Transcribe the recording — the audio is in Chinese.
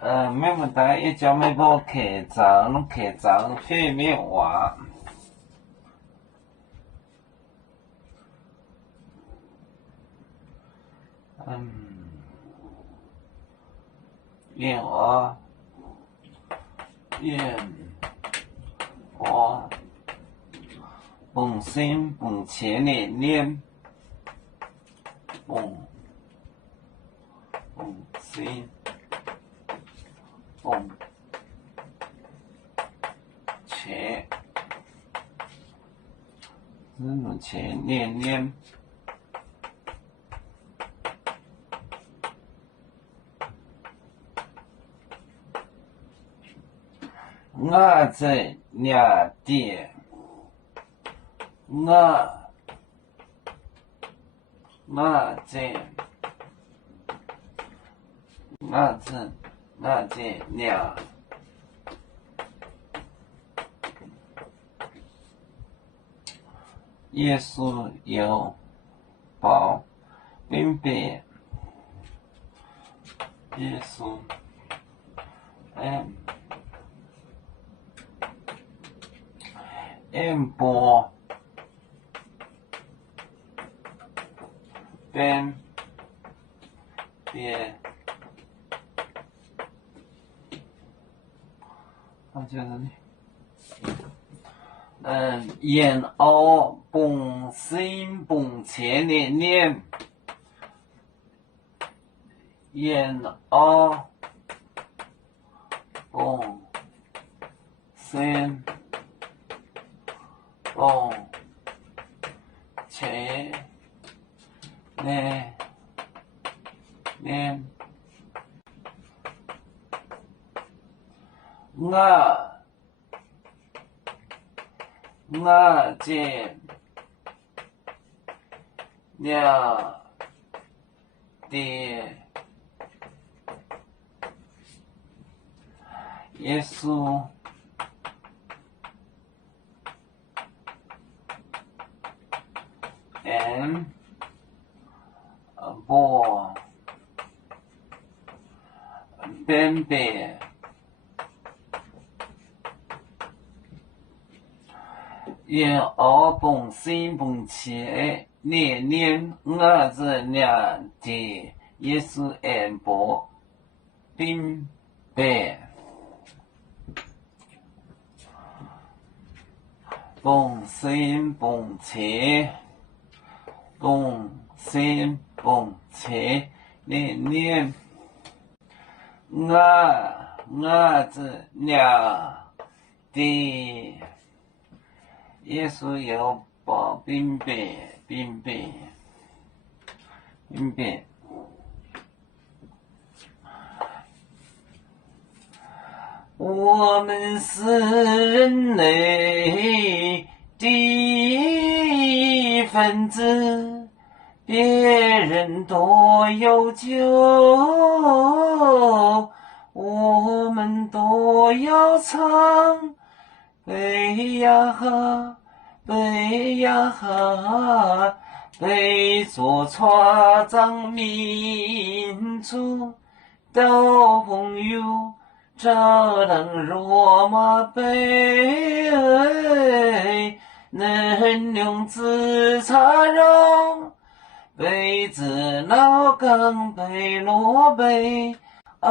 没问题，一叫没无客栈，拢客栈费免换。燕娃，本身本钱连连，本身本钱，本钱连连。我在两点，我在两。耶稣有保兵变，耶稣波边边，就是你。燕傲本身本钱连连，燕傲本身本钱连连，我见两点，耶稣波边边。燕傲本身本钱连连，我这两点也是波兵变，本身本钱，本身本钱连连，我这两点。耶稣有保兵变。我们是人类的一份子，别人多有救，我们都要唱。悲呀哈，悲呀哈，悲作船长民族到朋友，照亮罗马杯，能用自擦肉，杯子老更杯落杯啊。